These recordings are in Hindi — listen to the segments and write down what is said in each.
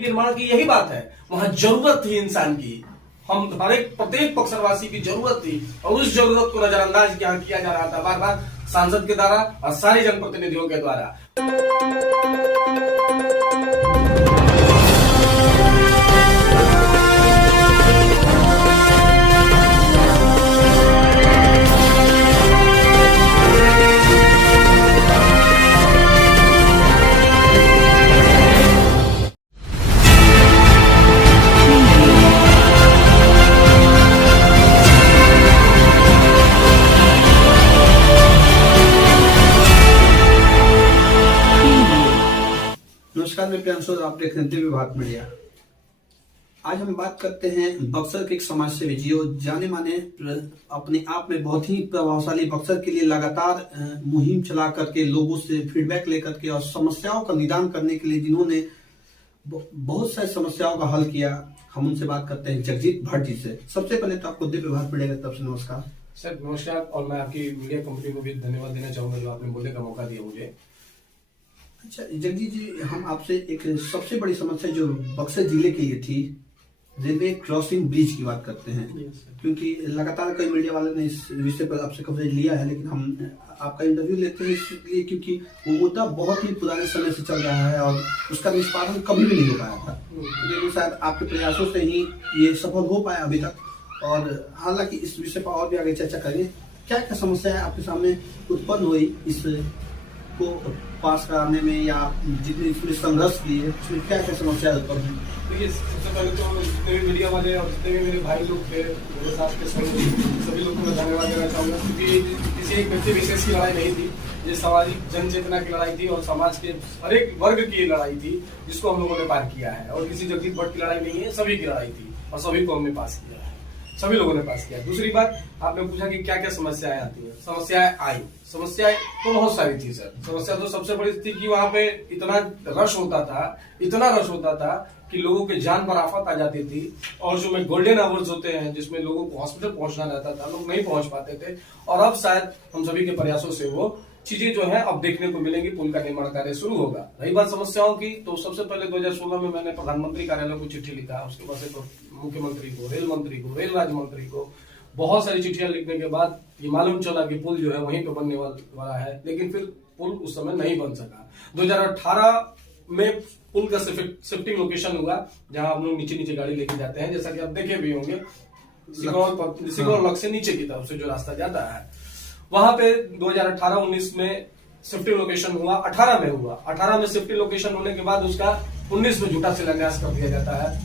निर्माण की यही बात है, वहां जरूरत थी इंसान की, हम हर एक प्रत्येक पक्षवासी की जरूरत थी और उस जरूरत को नजरअंदाज किया जा रहा था बार बार सांसद के द्वारा और सारे जनप्रतिनिधियों के द्वारा। नमस्कार, मैं प्रियांशु, आप देख रहे हैं विभाग मीडिया। आज हम बात करते हैं बक्सर के एक समाज सेवी जो जाने माने अपने आप में बहुत ही प्रभावशाली बक्सर के लिए लगातार मुहिम चला करके लोगों से फीडबैक लेकर के और समस्याओं का निदान करने के लिए जिन्होंने बहुत सारी समस्याओं का हल किया। हम उनसे बात करते हैं जगजीत भट्ट जी से। सबसे पहले तो आपको दिव्य विभाग मीडिया की तरफ से नमस्कार सर। नमस्कार, और मैं आपकी मीडिया कंपनी को भी धन्यवाद देना चाहूंगा जो आपने बोलने का मौका दिया मुझे। अच्छा जगजीत जी, हम आपसे एक सबसे बड़ी समस्या जो बक्सर जिले के लिए थी, रेलवे क्रॉसिंग ब्रिज की बात करते हैं। क्योंकि लगातार कई मीडिया वालों ने इस विषय पर आपसे कवरेज लिया है, लेकिन हम आपका इंटरव्यू लेते हैं इसलिए क्योंकि वो मुद्दा बहुत ही पुराने समय से चल रहा है और उसका निष्पादन कभी भी नहीं हो पाया था। लेकिन शायद आपके प्रयासों से ही ये सफल हो पाया अभी तक। और हालांकि इस विषय पर और भी आगे चर्चा करेंगे। क्या क्या समस्या है आपके सामने उत्पन्न हुई इस को पास कराने में, या जितने इसमें संघर्ष किए उसमें क्या क्या समस्या उत्पन्न हुई? देखिए, सबसे पहले तो जितने भी मीडिया वाले और जितने भी मेरे भाई लोग थे, मेरे साथ के सभी लोगों को मैं धन्यवाद देना चाहूंगा, क्योंकि किसी एक व्यक्ति विशेष की लड़ाई नहीं थी, ये सामाजिक जन चेतना की लड़ाई थी और समाज के हर एक वर्ग की लड़ाई थी जिसको हम लोगों ने पार किया है। और किसी जगजीत भट्ट की लड़ाई नहीं है, सभी की लड़ाई थी और सभी को हमने पास किया है, सभी लोगों ने पास किया। दूसरी बात, आपने पूछा कि क्या क्या समस्याएं आती हैं। समस्याएं तो बहुत सारी थी सर। समस्या तो सबसे बड़ी थी कि वहां पे इतना रश होता था कि लोगों के जान पर आफत आ जाती थी। और जो में गोल्डन आवर्स होते हैं जिसमें लोगों को हॉस्पिटल पहुंचना रहता था, लोग नहीं पहुंच पाते थे। और अब शायद हम सभी के प्रयासों से वो चीजें जो है अब देखने को मिलेंगी, पुल का निर्माण कार्य शुरू होगा। रही बात समस्याओं की, तो सबसे पहले 2016 में मैंने प्रधानमंत्री कार्यालय को चिट्ठी लिखा, उसके बाद से मुख्यमंत्री को, रेल मंत्री को, रेल राज्य मंत्री को बहुत सारी चिट्ठियां लिखने के बाद ये मालूम चला कि पुल जो है वहीं पे बनने वाला है, लेकिन फिर पुल उस समय नहीं बन सका। 2018 में पुल का शिफ्टिंग लोकेशन हुआ, जहां हम लोग नीचे गाड़ी लेके जाते हैं, जैसा कि आप देखे भी होंगे सिगौल लग से नीचे की तरफ से जो रास्ता जाता है, वहां पे 2018-19 में शिफ्टिंग लोकेशन हुआ। 18 में शिफ्टिंग लोकेशन होने के बाद उसका 19 में झूठा शिलान्यास कर दिया जाता है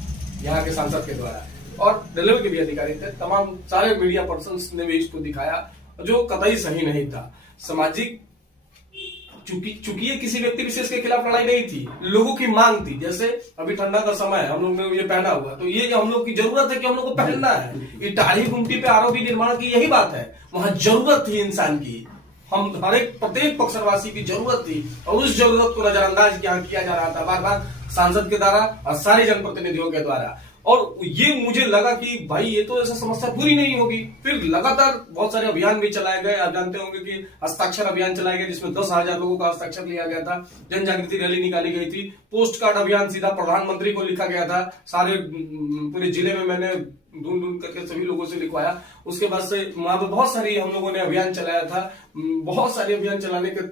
यहाँ के सांसद के द्वारा। और रेलवे के भी अधिकारी थे, तमाम सारे मीडिया पर्सन्स ने भी इसको दिखाया, जो कतई सही नहीं था। सामाजिक चूंकि ये किसी व्यक्ति विशेष के खिलाफ लड़ाई नहीं थी, लोगों की मांग थी। जैसे अभी ठंडा का समय है, हम लोग ने ये पहना हुआ, तो ये हम लोग की जरूरत है कि हम लोग को पहनना है। ये टाढ़ी गुमटी पे आरोपी निर्माण की यही बात है, वहां जरूरत थी इंसान की, हम हर एक प्रत्येक पक्षवासी की जरूरत थी और उस जरूरत को नजरअंदाज किया जा रहा था बार बार सांसद के द्वारा और सारे जनप्रतिनिधियों के द्वारा। और ये मुझे लगा कि भाई ये तो ऐसा समस्या पूरी नहीं होगी। फिर लगातार बहुत सारे अभियान भी चलाए गए। आप जानते होंगे कि हस्ताक्षर अभियान चलाए गए, जिसमें 10,000 लोगों का हस्ताक्षर लिया गया था। जन जागृति रैली निकाली गई थी। पोस्ट कार्ड अभियान सीधा प्रधानमंत्री को लिखा गया था। सारे पूरे जिले में मैंने ढूंढ करके सभी लोगों से लिखवाया। उसके बाद से वहां पर बहुत सारी हम लोगों ने अभियान चलाया था। बहुत सारे अभियान चलाने के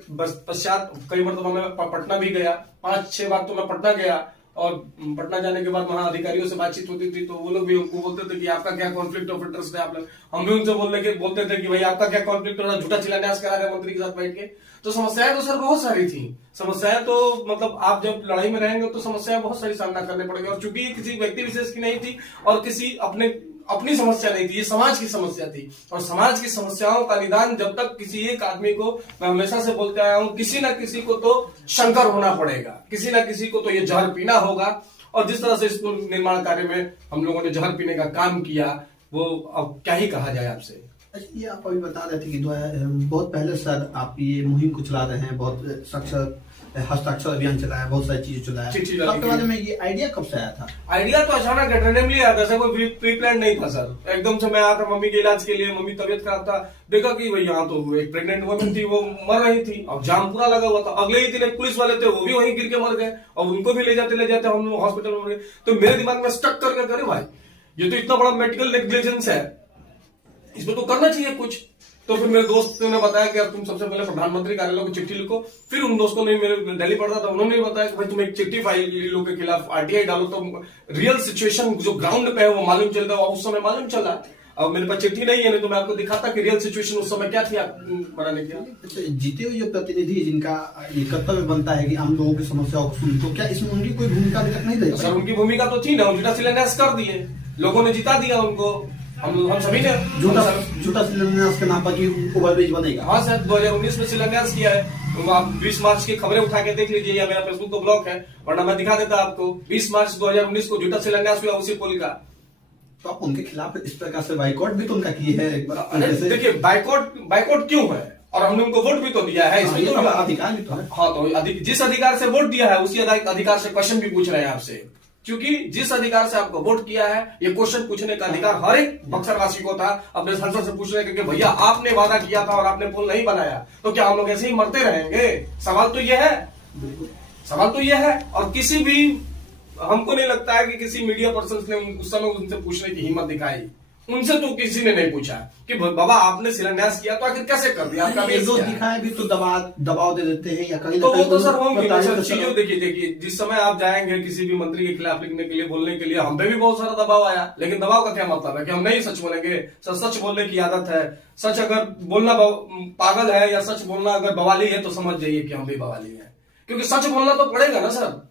पश्चात कई मरतबा मैं पटना भी गया, 5-6 बार तो मैं पटना गया। और पटना जाने के बाद वहां अधिकारियों से बातचीत होती थी, तो वो लोग भी हमको बोलते थे कि आपका क्या कॉन्फ्लिक्ट ऑफ इंटरेस्ट है। आप लोग, हम भी उनसे बोलते थे कि भाई आपका क्या कॉन्फ्लिक्ट हो रहा है, झूठा शिलान्यास करा रहे मंत्री के साथ बैठ के। तो समस्याएं तो सर बहुत सारी थी। समस्याएं तो मतलब आप जब लड़ाई में रहेंगे तो समस्याएं बहुत सारी सामना करने पड़ेगी। और चूंकि ये किसी व्यक्ति विशेष की नहीं थी और किसी अपनी समस्या नहीं थी, ये समाज की समस्या थी। और समाज की समस्याओं का निदान जब तक किसी एक आदमी को, मैं हमेशा से बोलते आया हूं, किसी ना किसी को तो शंकर होना पड़ेगा, किसी ना किसी को तो ये जहर पीना होगा। और जिस तरह से इस निर्माण कार्य में हम लोगों ने जहर पीने का काम किया, वो अब क्या ही कहा जाए आपसे। अच्छा, ये आप अभी बता रहे थे कि बहुत पहले सर आप ये मुहिम को चला रहे हैं, बहुत हस्ताक्षर अभियान चलाया, बहुत सारी चीजें चलाया, चिट्ठी तो आपके बारे में ये आइडिया कब से आया था? आइडिया तो अचानक रैंडमली आया था सर, कोई प्री प्लान नहीं था सर। एकदम से मैं आया था मम्मी के इलाज के लिए, मम्मी तबियत खराब था, देखा कि भाई यहाँ तो एक प्रेग्नेंट वुमन थी, वो मर रही थी और जाम पूरा लगा हुआ था। अगले ही दिन एक पुलिस वाले थे, वो भी वहीं गिर के मर गए और उनको भी ले जाते हम लोग हॉस्पिटल में गए। तो मेरे दिमाग में स्टक करके करे भाई ये तो इतना बड़ा मेडिकल नेग्लिजेंस है, इसमें तो करना चाहिए कुछ। तो फिर मेरे दोस्त ने बताया कि अब तुम सबसे पहले प्रधानमंत्री कार्यालय को चिट्ठी लिखो। फिर उन दोस्तों ने, मेरे दिल्ली पढ़ता था, उन्होंने बताया कि भाई तुम एक चिट्ठी फाइल लोगों के खिलाफ आरटीआई डालो, तो रियल सिचुएशन जो ग्राउंड पे है वो मालूम चलता है। उस समय मालूम चला, अब मेरे पास चिट्ठी नहीं है, नहीं तो मैं आपको दिखाता कि रियल सिचुएशन उस समय क्या थी बनाने की। अच्छा, जीते हुए जो प्रतिनिधि जिनका ये कर्तव्य बनता है कि हम लोगों की समस्याओं को सुन, तो क्या इसमें उनकी कोई भूमिका अभी तक नहीं रही? सर उनकी भूमिका तो थी ना, झूठा शिलान्यास कर दिए, लोगों ने जिता दिया उनको, हम सभी ने झूठा शिलान्यास के नाम पर कि ओवरब्रिज बनेगा। हाँ सर, 2019 में शिलान्यास किया है। तो आप 20 मार्च की खबरें उठा के देख लीजिए, या मेरा फेसबुक तो ब्लॉक है, वरना मैं दिखा देता आपको। 20 मार्च 2019 को झूठा शिलान्यास हुआ उसी पुल का। तो आप उनके खिलाफ इस प्रकार से बाइकआउट भी तो उनका किए है एक बार। देखिए बाइकआउट क्यों है, और हमने उनको वोट भी तो दिया है, इसमें तो अधिकार भी तो है। हाँ, तो जिस अधिकार से वोट दिया है उसी अधिकार से क्वेश्चन भी पूछ रहे हैं आपसे, क्योंकि जिस अधिकार से आपको वोट किया है ये क्वेश्चन पूछने का अधिकार हर एक बक्सर वासी को था, अपने सांसद से पूछने का कि भैया आपने वादा किया था और आपने पुल नहीं बनाया, तो क्या हम लोग ऐसे ही मरते रहेंगे? सवाल तो ये है। और किसी भी, हमको नहीं लगता है कि किसी मीडिया पर्सन ने उस समय उनसे पूछने की हिम्मत दिखाई। उनसे तो किसी ने नहीं पूछा कि बाबा आपने शिलान्यास किया तो आखिर कैसे कर दिया, आपका जो दिखाए भी तो दबाव दे देते हैं या कहीं तो वो तो सर होंगे सर चीजों। देखिए जिस समय आप जाएंगे किसी भी मंत्री के खिलाफ लिखने के लिए, बोलने के लिए, हम पे भी बहुत सारा दबाव आया, लेकिन दबाव का क्या मतलब है कि हम नहीं सच बोलेंगे? सर सच बोलने की आदत है, सच अगर बोलना पागल है या सच बोलना अगर बवाली है तो समझ जाइए कि हम भी बवाली है, क्योंकि सच बोलना तो पड़ेगा ना सर।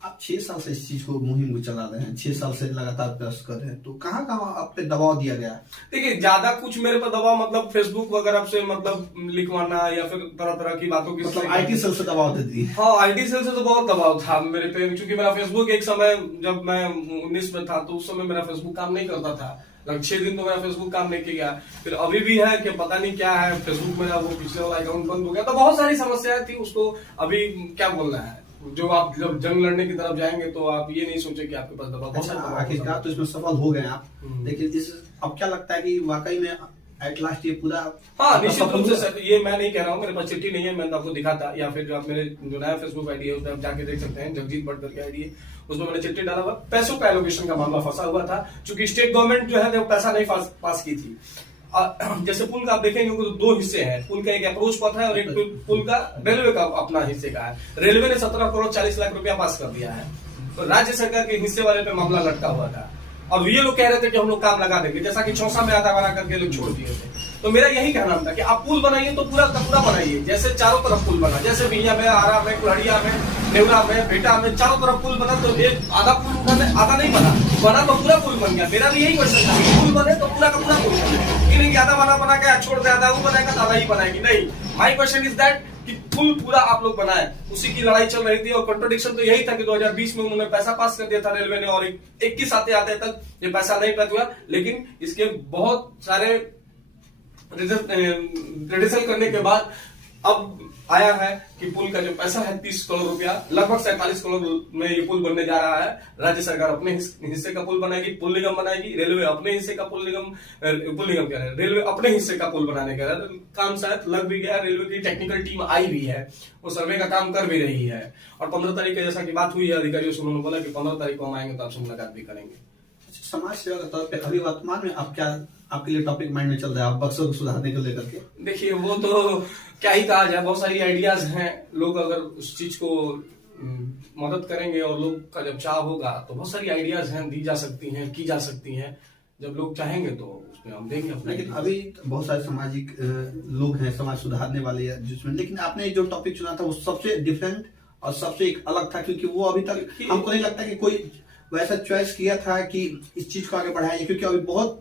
आप 6 साल से इस चीज को मुहिम को चला रहे हैं, 6 साल से लगातार प्रयास कर रहे हैं, तो कहाँ आप पे दबाव दिया गया? देखिए ज्यादा कुछ मेरे पर दबाव मतलब फेसबुक वगैरह से मतलब लिखवाना या फिर तरह तरह की बातों की, मतलब आईटी सेल से दबाव दे दी? हाँ, आईटी सेल से तो बहुत दबाव था मेरे पे, क्योंकि मेरा फेसबुक एक समय जब मैं 19 में था तो उस समय मेरा फेसबुक काम नहीं करता था, लगभग 6 दिन तो मेरा फेसबुक काम नहीं किया। फिर अभी भी है कि पता नहीं क्या है, फेसबुक मेरा वो पिछले वाला अकाउंट बंद हो गया, तो बहुत सारी समस्याएं थी। उसको अभी क्या बोलना है, जो आप जब जंग लड़ने की तरफ जाएंगे तो आप ये नहीं सोचे कि आपके पास दबाव। अच्छा, आखिरकार तो इसमें सफल हो गए आप, लेकिन अब क्या लगता है कि वाकई में एट लास्ट ये पूरा? हाँ, निश्चित रूप से सर, ये मैं नहीं कह रहा हूँ, मेरे पास चिट्ठी नहीं है, मैं आपको दिखाता, या फिर जो आप मेरे जो नया फेसबुक आईडी है उसमें आप जाके देख सकते हैं, जगजीत भट्ट करके आईडी है, उसमें मैंने चिट्ठी डाला हुआ। पैसों का एलोकेशन का मामला फंसा हुआ था, क्योंकि स्टेट गवर्नमेंट जो है वो पैसा नहीं पास की थी। जैसे पुल का आप देखेंगे तो 2 हिस्से हैं, पुल का एक अप्रोच पथ है और एक पुल का रेलवे का अपना हिस्से का है। रेलवे ने 17 करोड़ 40 लाख रुपया पास कर दिया है, तो राज्य सरकार के हिस्से वाले पे मामला लटका हुआ था, और ये लोग कह रहे थे कि हम लोग काम लगा देंगे, जैसा कि चौसा में आधा बना करके लोग छोड़ दिए थे। तो मेरा यही कहना था कि आप पुल बनाइए तो पूरा का पूरा बनाइए, जैसे चारों तरफ पुल बना, जैसे भैया में, आरा में, कुल्हड़िया में, नेवरा में, बेटा में, चारों तरफ पुल बना, तो एक आधा पुल उठा, आधा नहीं बना तो पूरा पुल बन गया। मेरा भी यही क्वेश्चन था कि पुल बने तो पूरा का पूरा पुल बने, कि नहीं आधा बना के छोड़ दे, आधा वो बनाएगा तो आधा ही बनाएगी। नहीं, माई क्वेश्चन इज दैट कि पुल पूरा आप लोग बनाए। उसी की लड़ाई चल रही थी, और कंट्रोडिक्शन तो यही था कि 2020 में उन्होंने पैसा पास कर दिया था रेलवे ने, और 21 आते तक ये पैसा नहीं प्राप्त हुआ, लेकिन इसके बहुत सारे रिहर्सल करने के बाद अब आया है कि पुल का जो पैसा है 30 करोड़ रुपया, लगभग 47 करोड़ में ये पुल बनने जा रहा है। राज्य सरकार अपने हिस्से का पुल बनाएगी, पुल निगम बनाएगी, रेलवे अपने हिस्से का पुल निगम कह रहे हैं, रेलवे अपने हिस्से का पुल बनाने का काम शायद लग भी गया। रेलवे की टेक्निकल टीम आई भी है, वो सर्वे का काम कर भी रही है, और 15 तारीख जैसा की बात हुई है अधिकारियों से, उन्होंने बोला कि 15 तारीख को हम आएंगे तो आपसे मुलाकात भी करेंगे। समाज सेवा के तौर पे अभी वर्तमान में आप क्या, आपके लिए टॉपिक माइंड में चल रहा है आप बक्सर को सुधारने को लेकर के? देखिए वो तो क्या ही कहा जाए, बहुत सारी आइडियाज हैं, लोग अगर उस चीज को मदद करेंगे और लोग का जब चाह होगा तो बहुत सारी आइडियाज हैं, दी जा सकती हैं, की जा सकती हैं, जब लोग चाहेंगे तो उसमें हम देंगे अपने। लेकिन अभी बहुत सारे सामाजिक लोग हैं, समाज सुधारने वाले हैं जिसमें, लेकिन आपने जो टॉपिक चुना था वो सबसे डिफरेंट और सबसे एक अलग था, क्योंकि वो अभी तक हमको नहीं लगता कि कोई वैसा चॉइस किया था कि इस चीज को आगे बढ़ाएंगे, क्योंकि अभी बहुत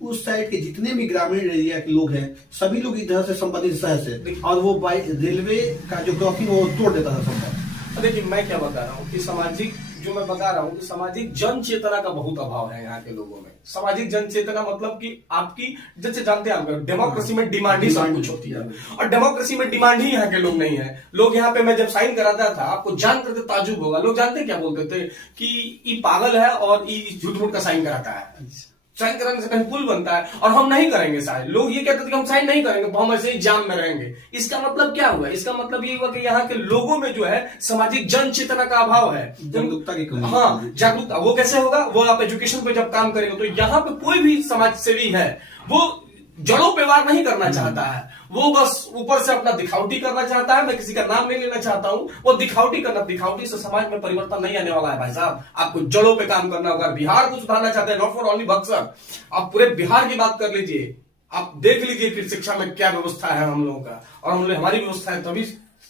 उस साइड के जितने भी ग्रामीण एरिया के लोग हैं सभी लोग इधर से संबंधित शहर से, और वो बाई रेलवे का जो क्रॉसिंग वो तोड़ देता था सबका। देखिए मैं क्या बता रहा हूँ कि सामाजिक जो मैं बता रहा हूँ कि सामाजिक जन चेतना का बहुत अभाव है यहाँ के लोगों में। सामाजिक जन चेतना मतलब कि आपकी, जैसे जानते हैं आप, डेमोक्रेसी में डिमांड ही सब कुछ होती है, और डेमोक्रेसी में डिमांड ही यहाँ के लोग नहीं है। लोग यहाँ पे, मैं जब साइन कराता था, आपको जान करके ताजुब होगा, लोग जानते क्या बोलते थे कि ये पागल है और ये झूठ मूठ का साइन कराता है, साइन कराने से कहीं पुल बनता है और हम नहीं करेंगे साइन। लोग ये कहते थे कि हम साइन नहीं करेंगे, हम ऐसे ही जाम में रहेंगे। इसका मतलब क्या हुआ? इसका मतलब ये हुआ कि यहाँ के लोगों में जो है सामाजिक जन चेतना का अभाव है, जागरूकता की कमी। हाँ, जागरूकता। वो कैसे होगा? वो आप एजुकेशन पे जब काम करेंगे, तो यहाँ पे कोई भी समाज सेवी है वो जड़ों पे वार नहीं करना चाहता है, वो बस ऊपर से अपना दिखावटी करना चाहता है। मैं किसी का नाम नहीं लेना चाहता हूं, वो दिखावटी करना, दिखावटी से समाज में परिवर्तन नहीं आने वाला है भाई साहब। आपको जड़ों पे काम करना होगा। बिहार को सुधारना चाहते हैं, नॉट फॉर ओनली बक्सर, आप पूरे बिहार की बात कर लीजिए, आप देख लीजिए कि शिक्षा में क्या व्यवस्था है हम लोगों का, और हम लोग, हमारी व्यवस्था है तभी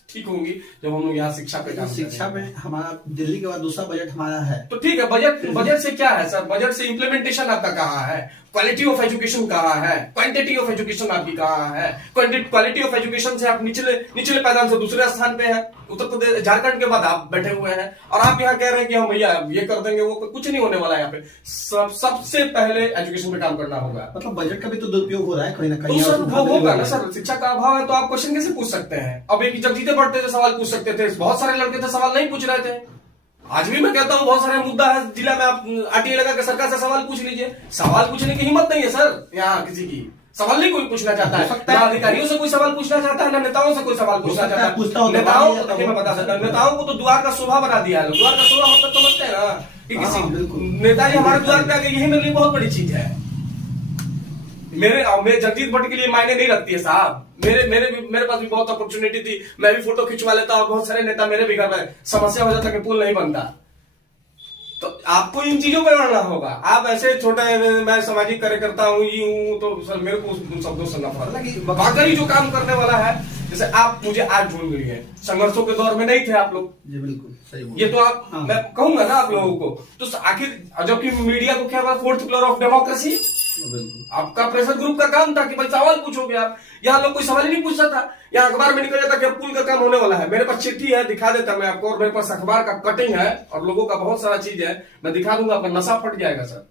ठीक होंगी जब हम लोग यहाँ शिक्षा पे काम शिक्षा में हमारा दिल्ली के बाद दूसरा बजट हमारा है, तो ठीक है। बजट से क्या है सर? बजट से इम्प्लीमेंटेशन आपका कहाँ है? क्वालिटी ऑफ एजुकेशन कहाँ है? क्वांटिटी ऑफ एजुकेशन आपकी कहाँ है? क्वालिटी ऑफ एजुकेशन से आप निचले पायदान से दूसरे स्थान पे है। उत्तर प्रदेश, झारखंड के बाद आप बैठे हुए हैं, और आप यहाँ कह रहे हैं कि हम भैया ये कर देंगे, वो कुछ नहीं होने वाला है। यहाँ पे सबसे पहले एजुकेशन पे काम करना होगा। मतलब बजट का भी तो दुरुपयोग हो रहा है कहीं ना कहीं। तो सर वो होगा ना सर, शिक्षा का अभाव है तो आप क्वेश्चन कैसे पूछ सकते हैं? अब एक जब जीते बढ़ते थे सवाल पूछ सकते थे, बहुत सारे लड़के थे सवाल नहीं पूछ रहे थे। आज भी मैं कहता हूं बहुत सारे मुद्दा है जिला में, आप आरटीए लगा के सरकार से सवाल पूछ लीजिए। सवाल पूछने की हिम्मत नहीं है सर यहाँ किसी की, सवाल नहीं कोई पूछना चाहता है। ना अधिकारियों से कोई सवाल पूछना चाहता है, ना नेताओं से कोई सवाल पूछना चाहता है। नेताओं को, देखिए मैं बता सकता हूँ, नेताओं को तो द्वार का शोभा बना दिया है। द्वार का शोभा मतलब समझते हैं ना कि किसी नेता जी हमारे द्वार पे आके, यही मेरे लिए बहुत बड़ी चीज है। मेरे जगजीत भट्ट के लिए मायने नहीं रखती है साहब। मेरे पास भी बहुत अपॉर्चुनिटी थी, मैं भी फोटो खिंचवा लेता, और बहुत सारे नेता मेरे भी घर में समस्या हो जाता कि पुल नहीं बनता। तो आपको इन चीजों पर लड़ना होगा। आप ऐसे छोटे, मैं सामाजिक कार्यकर्ता हूँ, ये हूँ, तो सर मेरे को उन शब्दों से नफरत है। वाकई जो काम करने वाला है, जैसे आप मुझे आज ढूंढ लिए, संघर्षों के दौर में नहीं थे आप लोग। जी बिल्कुल सही। ये तो आप, हाँ। मैं कहूंगा ना आप लोगों को, तो आखिर जबकि मीडिया को क्या, फोर्थ पिलर ऑफ डेमोक्रेसी, आपका प्रेशर ग्रुप का काम था कि भाई सवाल पूछोगे आप। यहाँ लोग कोई सवाल ही नहीं पूछता था। यहाँ अखबार में निकल जाता कि पुल का काम होने वाला है। मेरे पास चिट्ठी है, दिखा देता मैं आपको, और मेरे पास अखबार का कटिंग है, और लोगों का बहुत सारा चीज है, मैं दिखा दूंगा, आपका नशा फट जाएगा सर।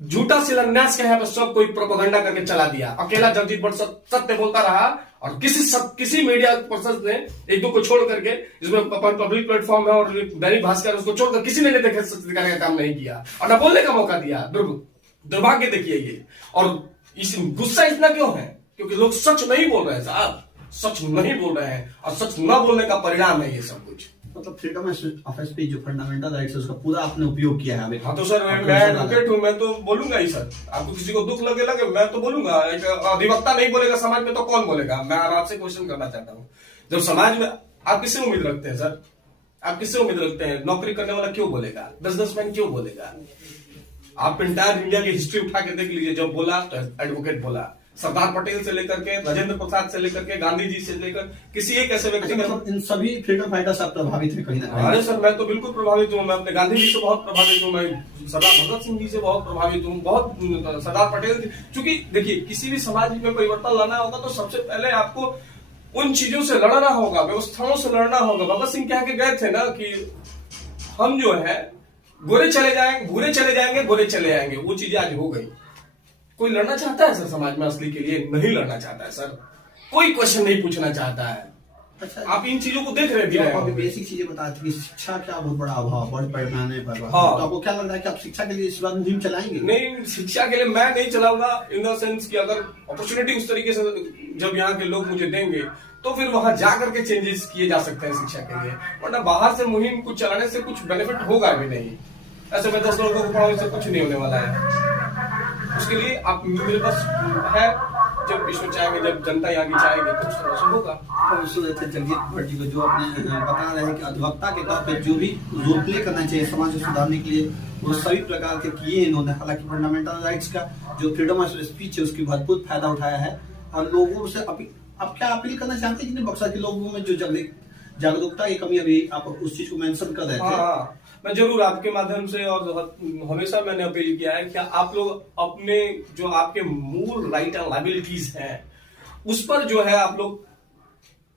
झूठा शिलान्यास के यहाँ पे सब कोई प्रोपेगेंडा करके चला दिया। अकेला जगजीत भट्ट सत्य बोलता रहा, और किसी मीडिया पर्सन ने, एक दो को छोड़ करके, जिसमें पब्लिक प्लेटफॉर्म है और दैनिक भास्कर, उसको छोड़कर किसी ने देखे सत्य दिखाने का काम नहीं किया, और न बोलने का मौका दिया। दुर्भाग्य देखिए ये। और इस गुस्सा इतना क्यों है? क्योंकि लोग सच नहीं बोल रहे हैं साहब, सच नहीं बोल रहे हैं, और सच न बोलने का परिणाम है ये सब कुछ। मतलब फ्रीडम ऑफ स्पीच जो फंडामेंटल राइट्स है, उसका पूरा आपने उपयोग किया है। हाँ तो सर मैं एडवोकेट हूँ, मैं तो बोलूंगा ही सर। आपको किसी को दुख लगे मैं तो बोलूंगा। एक अधिवक्ता नहीं बोलेगा समाज में तो कौन बोलेगा? मैं आपसे क्वेश्चन करना चाहता हूँ, जब समाज में आप किससे उम्मीद रखते हैं सर? आप किससे उम्मीद रखते हैं? नौकरी करने वाला क्यों बोलेगा? बिजनेसमैन क्यों बोलेगा? आप इंटायर इंडिया की हिस्ट्री उठा के देख लीजिए, जब बोला तो एडवोकेट बोला। सरदार पटेल से लेकर के, राजेंद्र प्रसाद से लेकर के, गांधी जी से लेकर किसी एक ऐसे व्यक्ति में, इन सभी फ्रीडम फाइटर्स आप प्रभावित हैं कहीं ना कहीं? अरे सर मैं तो बिल्कुल प्रभावित हूँ। मैं अपने गांधी जी से बहुत प्रभावित हूँ, मैं सरदार भगत सिंह जी से बहुत प्रभावित हूँ, बहुत सरदार पटेल। क्योंकि देखिए, किसी भी समाज में परिवर्तन लाना होगा तो सबसे पहले आपको उन चीजों से लड़ना होगा, व्यवस्थाओं से लड़ना होगा। भगत सिंह कह के गए थे ना कि हम जो है गोरे चले जाएंगे, भूरे चले जाएंगे, गोरे चले जाएंगे। वो चीजें आज हो गई। कोई लड़ना चाहता है सर समाज में असली के लिए? नहीं लड़ना चाहता है सर, कोई क्वेश्चन नहीं पूछना चाहता है। अच्छा, आप इन चीजों को देख रहे हैं। बेसिक चीजें बताते कि शिक्षा का बहुत बड़ा अभाव, बड़े पैमाने पर। हाँ। तो आपको क्या लग रहा है कि आप शिक्षा के लिए इस बार मुहिम चलाएंगे? नहीं, शिक्षा के लिए मैं नहीं चलाऊंगा, इन द सेंस कि अगर अपॉर्चुनिटी उस तरीके से जब यहाँ के लोग मुझे देंगे तो फिर वहां जाकर के चेंजेस किए जा सकते हैं शिक्षा के लिए। वरना बाहर से मुहिम कुछ चलाने से कुछ बेनिफिट होगा भी नहीं। ऐसे मैं 10 लोगों को पढ़ाऊं, इससे कुछ नहीं होने वाला है। उसके लिए आप मेरे पास है, जब विश्व चाहेंगे, जब जनता यहाँ की चाहेगी तो उसका होगा। हम सुन रहे थे जगजीत भट्ट जी को, जो अपने बता रहे हैं कि अधिवक्ता के तौर पे जो भी रोल प्ले करना चाहिए समाज को सुधारने के लिए, वो सभी प्रकार के किए इन्होंने। हालांकि फंडामेंटल राइट्स का जो फ्रीडम ऑफ स्पीच है, उसकी भरपूर फायदा उठाया है। और लोगों से आप क्या अपील करना चाहते हैं? जिन्हें बक्सर के लोगों में जो जागरूकता की कमी, अभी आप उस चीज को मेंशन कर रहे थे। हाँ, मैं जरूर आपके माध्यम से, और हमेशा मैंने अपील किया है कि आप लोग अपने जो आपके मूल राइट एंड लायबिलिटीज हैं, उस पर जो है आप लोग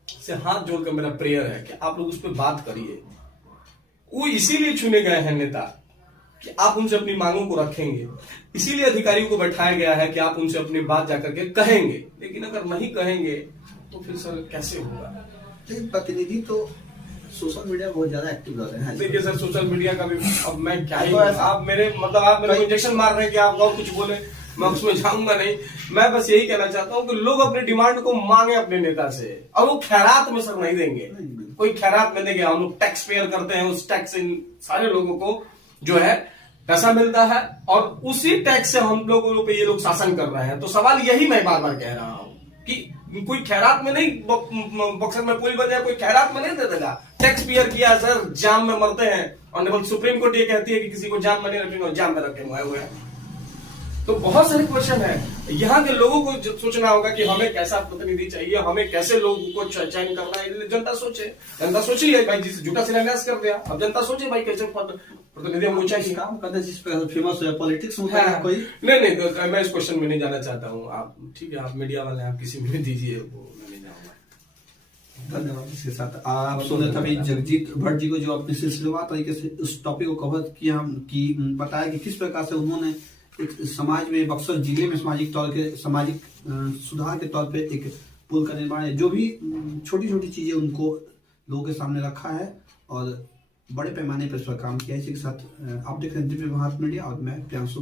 से हाथ जोड़कर मेरा प्रेयर है कि आप लोग उस पर बात करिए। वो इसीलिए चुने गए हैं नेता कि आप उनसे अपनी मांगों को रखेंगे, इसीलिए अधिकारियों को बैठाया गया है कि आप उनसे अपनी बात जाकर के कहेंगे। लेकिन अगर नहीं कहेंगे तो फिर सर कैसे होगा? लेकिन प्रतिनिधि तो सोशल मीडिया बहुत ज्यादा एक्टिव रह रहे हैं। देखिए सर, सोशल मीडिया का भी अब मैं क्या ही, आप मेरे को इंजेक्शन मार रहे हैं कि आप और कुछ बोले, मैं उसमें जाऊंगा नहीं। मैं बस यही कहना चाहता हूँ कि लोग अपने डिमांड को मांगे अपने नेता से, और वो खैरात में सर नहीं देंगे। कोई खैरात में देंगे? हम लोग टैक्स पेयर करते हैं, उस टैक्स से सारे लोगों को जो है पैसा मिलता है, और उसी टैक्स से हम लोगों पे ये लोग शासन कर रहे हैं। तो सवाल यही मैं बार बार कह रहा हूं कि कोई खैरात में नहीं, बक्सर में पुल बन जाए, कोई खैरात में नहीं दे देगा। टैक्स पेयर किया सर, जाम में मरते हैं, और सुप्रीम कोर्ट ये कहती है कि किसी को जाम में नहीं रखेंगे, जाम में रखे हुए हैं। तो बहुत सारे क्वेश्चन है। यहाँ के लोगों को सोचना होगा कि हमें कैसा प्रतिनिधि चाहिए, हमें कैसे लोगों को चयन करना है। जनता सोचे, जनता सोची है भाई, जिस झूठा शिलान्यास कर दिया, अब जनता सोचे भाई कैसे प्रतिनिधि हमको चाहिए। काम करते जिस पे फेमस है पॉलिटिक्स में कोई नहीं, तो मैं इस क्वेश्चन में नहीं जाना चाहता हूँ। आप ठीक है, आप मीडिया वाले, आप किसी में दीजिए, वो मैं नहीं जाऊंगा। धन्यवाद। इसके साथ आप सुने थे जगजीत भट्ट जी को, जो अपने सिलसिलेवार तरीके से उस टॉपिक को कवर किया, कि बताया कि किस प्रकार से उन्होंने एक समाज में, बक्सर जिले में सामाजिक सुधार के तौर पे एक पुल का निर्माण है, जो भी छोटी छोटी चीजें उनको लोगों के सामने रखा है और बड़े पैमाने पर इस पर काम किया है। इसी के साथ आप देख रहे हैं दिव्य भारत मीडिया और मैं प्रियांशु।